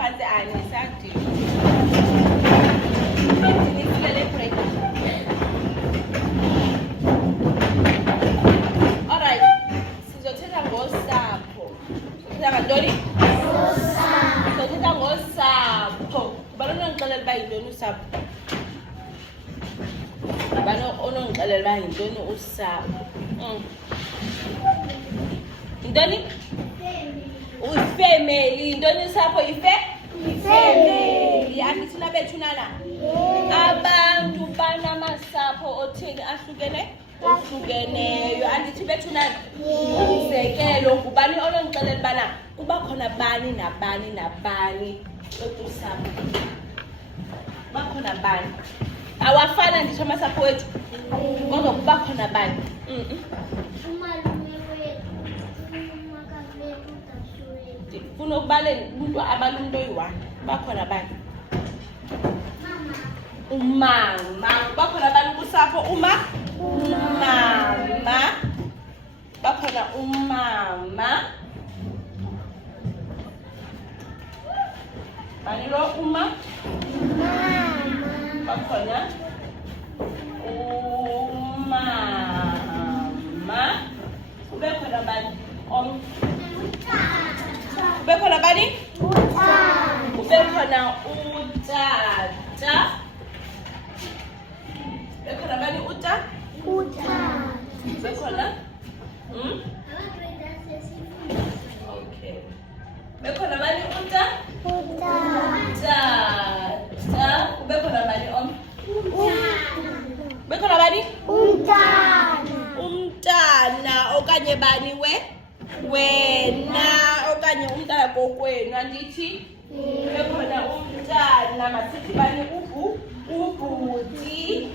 phansi anisadini. Nisilele break. Alright. Sizothetha ngosapho. Sizothetha ngantoni? Ngosapho. Sizothetha ngosapho. Ubani onongixelela uba yintoni usapho? Ubani onongixelela uba yintoni usapho? Yintoni? Ifamily. Yintoni usapho? Ifamily. Andithina bethunana? Abantu banamasapho otheni ahlukeneyo. Andithi bethunana? Umzekelo, ngubani onongixelela ubana kuba khona bani nabani kwekusapho? Kuba khona bani? Awafana nditsho amasapho wethu. Kodwa kuba khona bani? Ndifuna ukubalela abantu oyi-1. Bakhona bani? Umama. Bakhona bani kusapho? Umama. Bakhona umama. Bani lo umama? Bakhona umama. Ube khona bani? Ube khona bani? Ube khona utata. Ube khona bani utata? Ube khona? Okay. Ube khona bani utata? Ube khona bani Ube khona bani? Umntana okanye bani wena okanye umntana kokwenu andithi bekhona umntana masithi bani ubhuti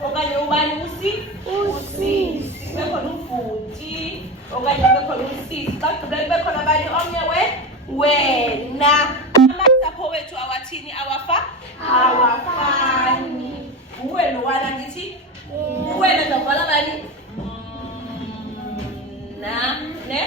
okanye ubani usisi bekhona ubhuti okanye bekhona usisi xa kugqibela bekhona bani omnye wena. Amasapho wethu awathini? Awafani. Uwe lowana ndithi wena ndabhala bani? Ne